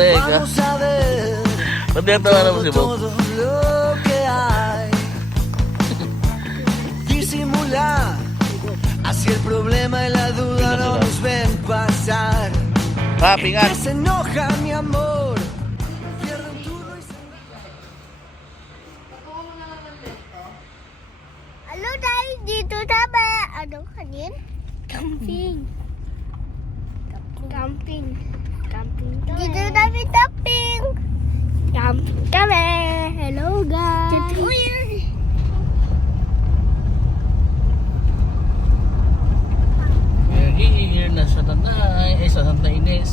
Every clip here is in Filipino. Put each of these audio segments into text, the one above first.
narinig ka? Ba't natawa na mo si Bob? Disimular, así el problema y la duda no nos ven pasar. Pingat. Se enoja mi amor. Pierde un turno y se... Hello guys, dito tayo. Anong kanin? Camping. Camping. Camping kami. Dito tayo camping. Camping kami. Hello guys. We're here na sa Tanay, sa Santa Ines.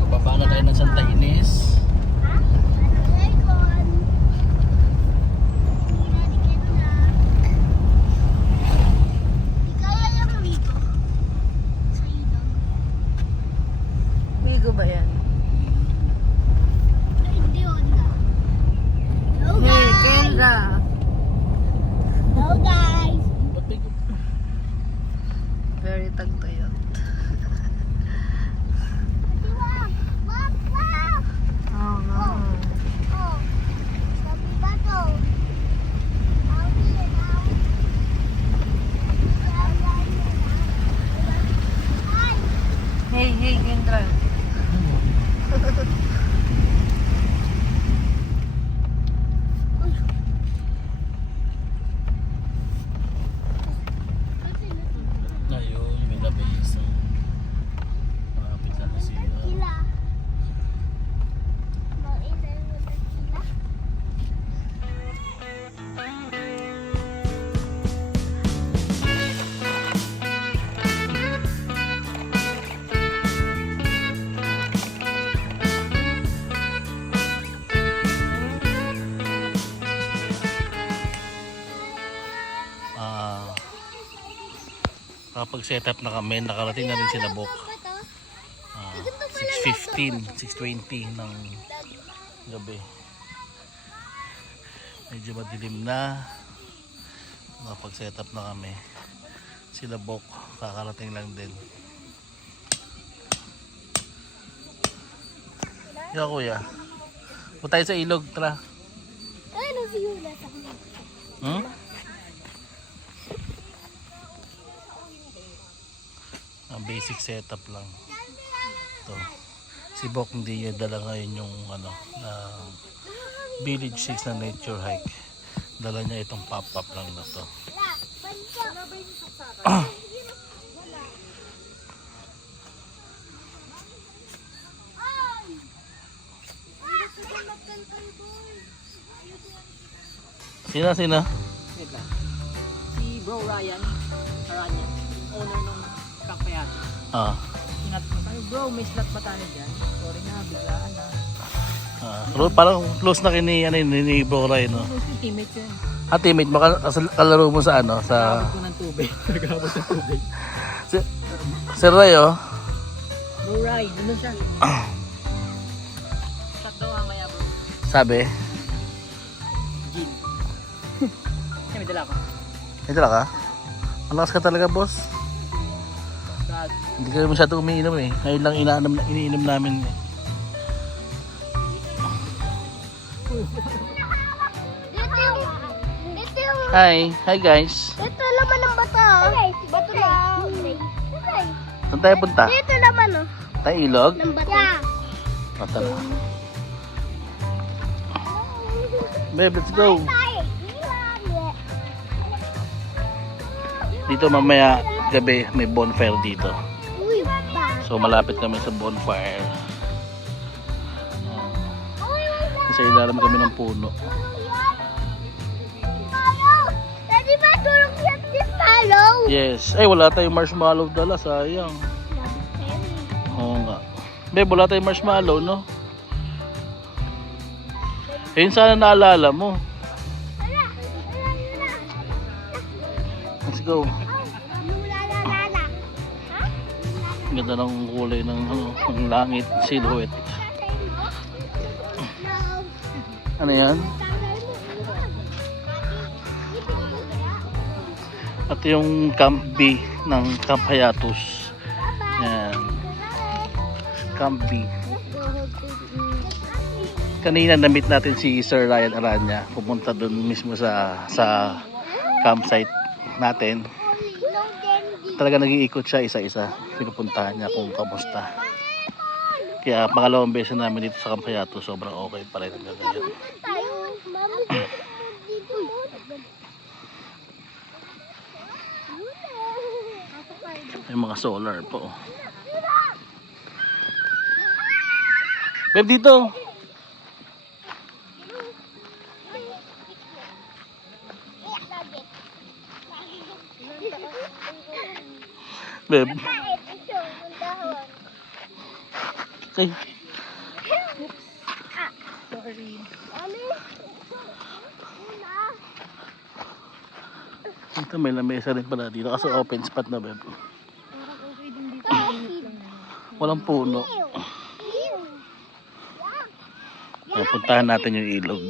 Bababa na tayo ng Santa Ines. Bigo ba yan? Hello Hey, guys. Kendra. Hello guys. Ba't may Very tagtuyot. Oh no. Oh, sabi ba to? Sabi yan, Ay, Hey, Kendra. Ayun, may labis. Malapit na na sila. sila. Mag-ilan mo na sila. Kapag set up na kami, nakarating na rin sila Bok. 6:15, 6:20 ng gabi. Medyo madilim na. Kapag set up na kami, sila Bok kakarating lang din. Yo kuya, punta tayo sa ilog, tara. Ano si Yula sa mga? Hmm? Ang basic setup lang. Ito. Si Bok hindi niya dala ngayon yung ano, na Village 6 na nature hike. Dala niya itong pop-up lang na to. Sina? Wait lang. Si Bro Ryan, owner ng Kakpayan. Ah. Ingat mo tayo, bro, may slot ba tayo dyan? Sorry na, biglaan na. Parang close na kini ni Bro Ray, no? Teammates yan. Teammate mo kalaro mo sa ano, sa Nagabot ko ng tubig. Nagabot ng tubig. si Ray, oh. Bro Ryan, ano siya? Shot daw mamaya, bro. Sabi, Gin. Kasi may dala ko. ito lang ka? Malakas ka talaga, boss. Brad. Hindi ka masyado umiinom eh. Ngayon lang iniinom namin eh. Dito yung, Hi guys. dito laman ng bata. Bato na. Saan tayo punta? Dito naman oh. Tayo ilog? Ng bata. Tara. Babe, let's go. Dito mamaya gabi may bonfire dito. Uy, So malapit kami sa bonfire. Nasa ilalim kami ng puno. Daddy, ba tulong yan si Follow? Yes. Ay, wala tayong marshmallow dala. Sayang. Oo nga. Babe, wala tayong marshmallow, no? Ayun sana naalala mo. Let's go. Ang ganda ng kulay ng, ng langit, silhouette. Ano yan? At yung Camp B ng Camp Hayatus. Yan. Camp B. Kanina na-meet natin si Sir Ryan Aranya. Pumunta doon mismo sa campsite natin. Talaga nag-iikot siya isa-isa. Pinupuntahan niya kung kamusta. Kaya pangalawang beses namin dito sa Campayato, sobrang okay pa rin hanggang ngayon. May mga solar po. Beb, dito! Beb. Okay. Sorry. Ito may lamesa rin pala dito kasi open spot na, Beb. Walang puno. Puntahan natin yung ilog.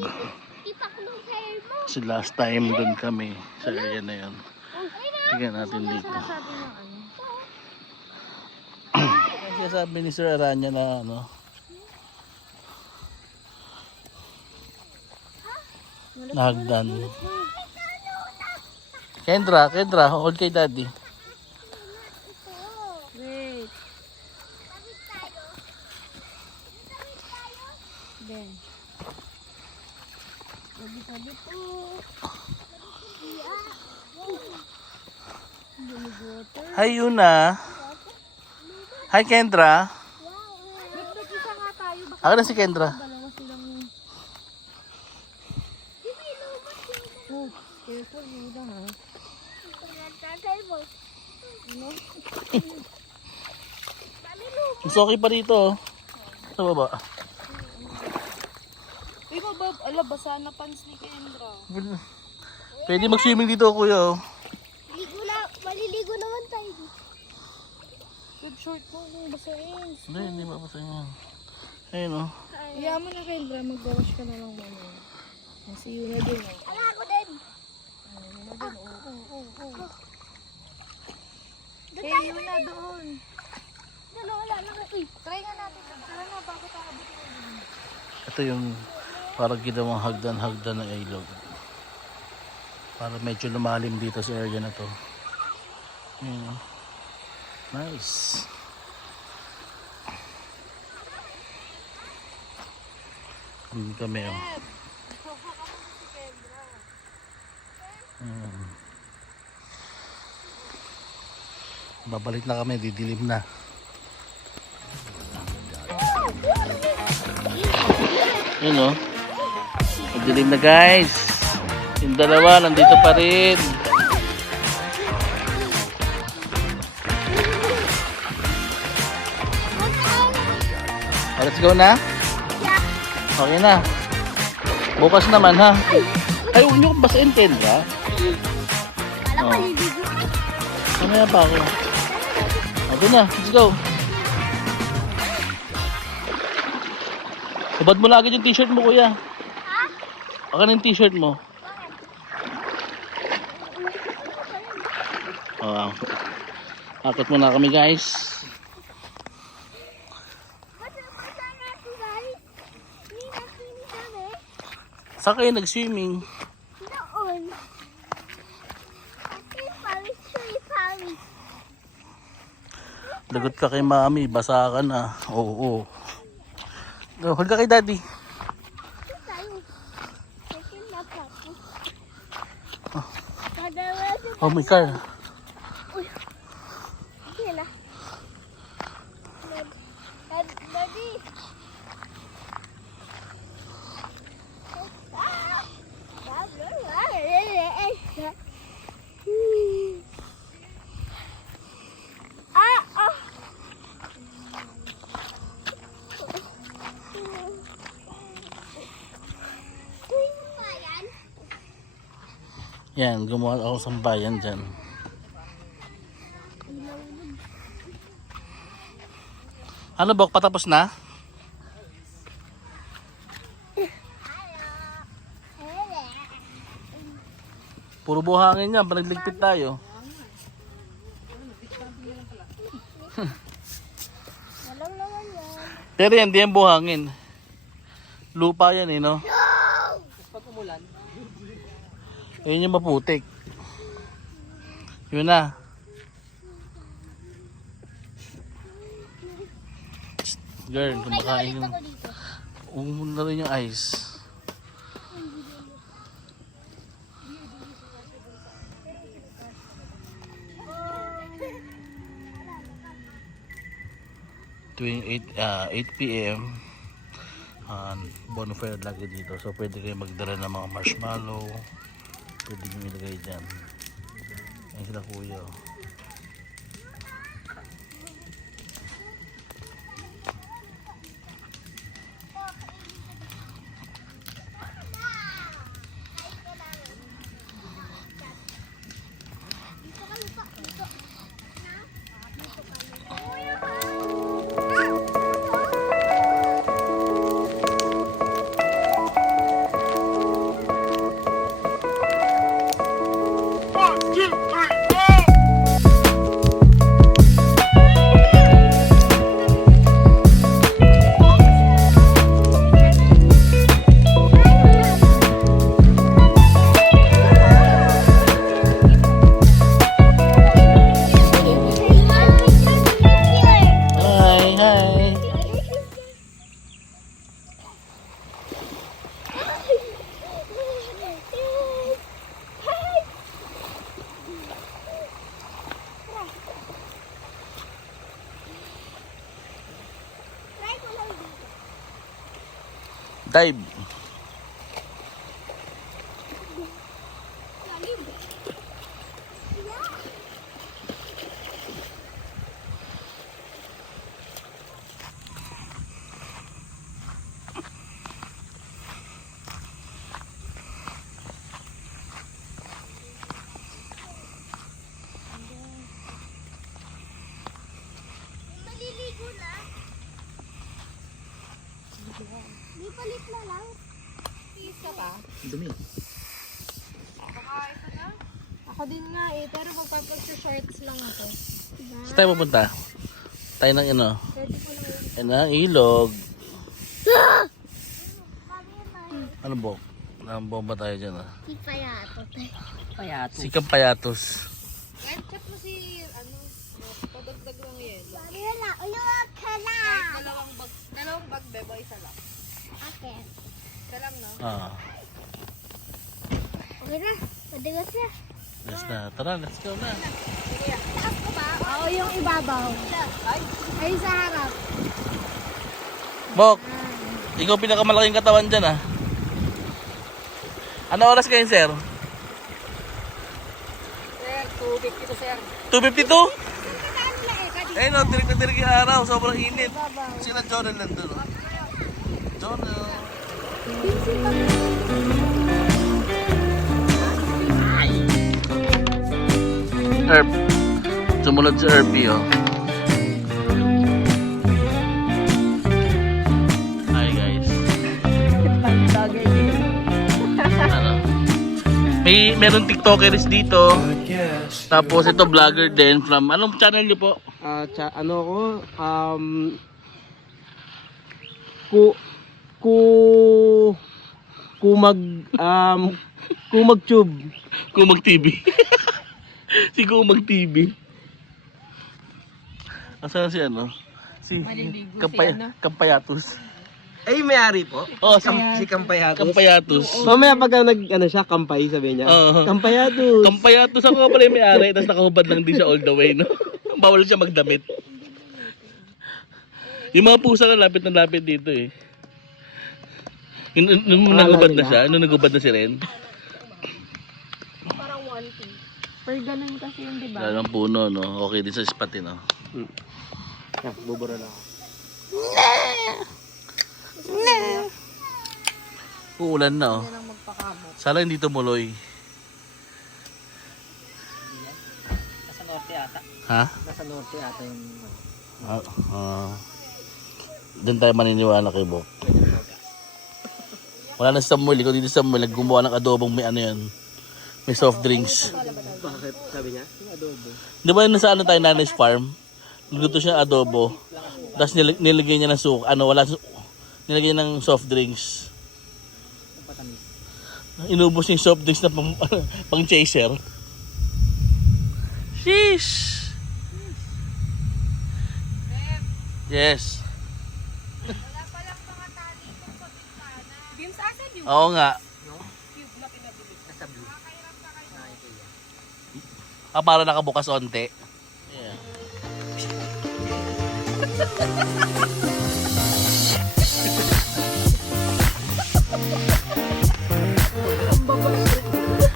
Kasi last time dun kami sa area na yun. Tingnan natin dito. Kasi sabi ni Sir Aranya na ano, nahagdan. Kendra, hold kay daddy. Wait. Then. Sabi po. Hi Yuna. Hi Kendra. Ako na si Kendra. Careful, Yuda, ha? Mas okay pa dito. Sa baba. Uy, mabab, ala, basa na pants ni Kendra. Pwede mag-swimming dito, kuya. Maliligo naman tayo. Good short mo, kung basahin. Hindi mapasay mo. Ayun o. Kaya mo na, Kendra, mag-wash ka na lang muna. Kasi yun na din, eh. Ala ako din. Hey, yun na doon. Wala lang ako. Try nga natin. Tara na, bago tayo dito. Ito yung parang ginawang hagdan-hagdan na ilog. Para medyo lumalim dito sa area na to. Ayun. Nice. Hindi kami oh. Babalik na kami, didilim na. Yun o. Didilim na guys. Yung dalawa nandito pa rin. Let's go na? Okay na. Bukas naman ha. Ay, huwag niyo basahin, Kendra. Alam ko, maliligo. Mamaya pa ako. Okay na, let's go. Hubad mo na agad yung t-shirt mo, kuya. Ha? Baka na yung t-shirt mo. Akit muna kami, guys. Basta nga si guys. Hindi nakinig kami. Saan kayo nag-swimming? Noon. Kasi pawis siya pawis. Lagot ka kay mami, basa ka na. Oo. Hold ka kay daddy. Ito tayo. Kasi napapos. Padawa siya. Oh, my car. Uy. Sige na. Daddy. Yan, gumawa ako sa bayan dyan. Ano, Bok? Patapos na? Puro buhangin yan, panagligpit tayo. Walang naman yan. Pero yan, di yan buhangin. Lupa yan eh, no? Pag umulan, Ayun yung maputik. Yun na. Psst, girl, kumakain yung... Umulan na rin yung ice. Tuwing 8 p.m. Bonfire lagi dito. So pwede kayo magdala ng mga marshmallow. Pwede nyo ilagay dyan. Ayan sila kuya. Hi, hi. Dive. Maliligo na. Di palit na lang. Isa pa? dumi. Ako din nga eh, pero magpapag-shorts lang ako. Saan tayo pupunta? Tayo ng ano? Pwede ko lang yun. Ano? Ilog. Ano bo? Ang bomba tayo dyan ah. Si Payato. Payato. Sikang Payatos. Kahit check mo si, padagdag lang yun. Sabi na, ulog ka na. Dalawang bag, bebo, isa lang. Okay. Isa lang, no? Ah. Okay na. Madagas na. Let's na. Tara, let's go na. Taas ko ba? Oo, yung ibabaw. Ay, sa harap. Bok, ikaw pinakamalaking katawan dyan ah. Ano oras kayo, sir? Sir, 250 to sir. 2:52? Eh no, tirik na tirik yung araw. Sobrang init. Sila Jonel nandun. Oh. Jonel. Herb. Sumunod si Herbie, oh. Hi, guys. Ano? Meron TikTokers dito. Tapos ito vlogger din from anong channel niyo po? Ano ko, ku ku kumag kumag tube. Kumag TV. Si Kumag TV. Asan si ano? Si Kampayatos. Ay, may-ari po. Oh, Si Kampayatos. Kampayatos. Mamaya pag siya, kampay, sabi niya. Oo. Kampayatos. Kampayatos ako nga pala yung may-ari, tapos nakahubad lang din siya all the way, no? Bawal siya magdamit. Yung mga pusa na lapit dito eh. Nung nagubad na siya, nung nagubad na si Ren. Parang 1P. Per ganun kasi yun, diba? Lalang puno, no? Okay din sa spot, eh, no? Bubura na ako. Uulan na, oh. Yan ang magpakamot. Sana hindi tumuloy. Nasa norte ata. Ha? Nasa norte ata yung... Doon tayo maniniwala kay Bok. Wala na si Samuel. Ikaw dito Samuel. Gumawa ng adobong may ano yan. May soft drinks. Bakit? Sabi niya? Yung adobo. Di ba yun nasa ano tayo, Nanay's Farm? Nagluto siya ng adobo. Tapos nilagay niya ng suka. Ano, wala Nilagyan ng soft drinks. Patamis. Inubos yung soft drinks na pang chaser. Sheesh! Yes. Beams, asan yung Oo nga. cube na pinabili? Nasa blue. Para nakabukas onte. Yeah.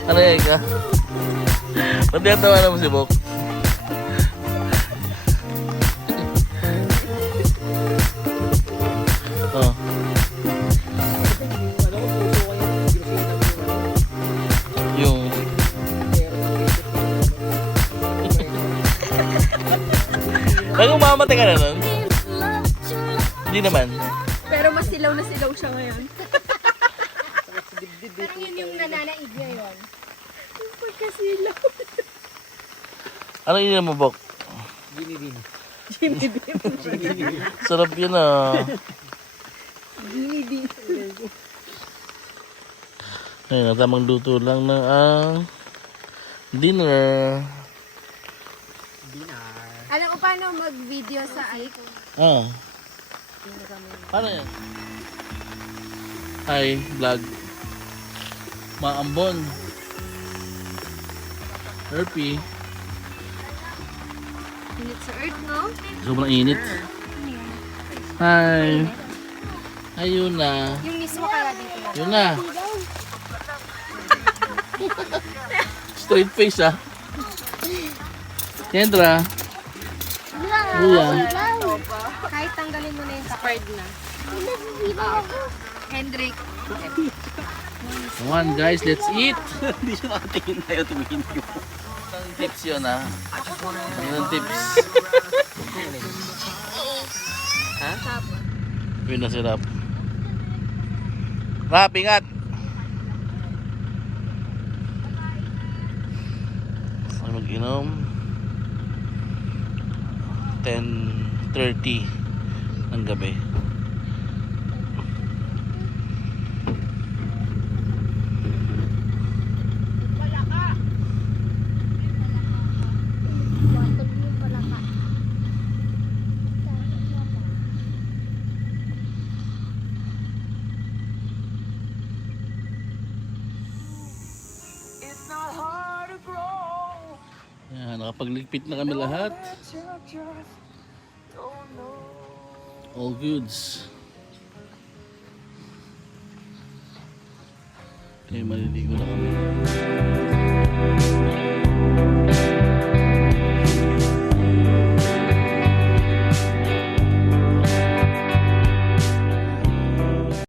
Ano yan ka? Pati ang tawa na mo si Bok. Oh. Yung ay, umamatay ka na nun? Hindi naman. Pero mas silaw na silaw siya ngayon. Parang yun yung nananaig niya yun. Yung pagkasilaw. Ano yun mo, Bok? Jimmy Bean. Jimmy Beam. Sarap yun ah. Jimmy Beam. Ayun, tamang luto lang ng dinner. Alam ko paano mag-video sa Oh. Paano yan? Hi, vlog. Maambon. Herpy. Init sa earth, no? Sobrang init. Hi. Ayun na. Yung mismo kaya dito na. Yun na. Straight face ah. Kendra. Kuya. Kahit tanggalin mo na yung card na. Hendrik. Come on guys, let's eat. Hindi siya nakatingin tayo, tumingin ko. Ang tips yun ah. Ang tips. Ha? Yun na si Rap. Rap, ingat! Saan mag-inom? 10:30 ng gabi. Yan, nakapagligpit na kami lahat. All goods. Okay, maliligo na kami.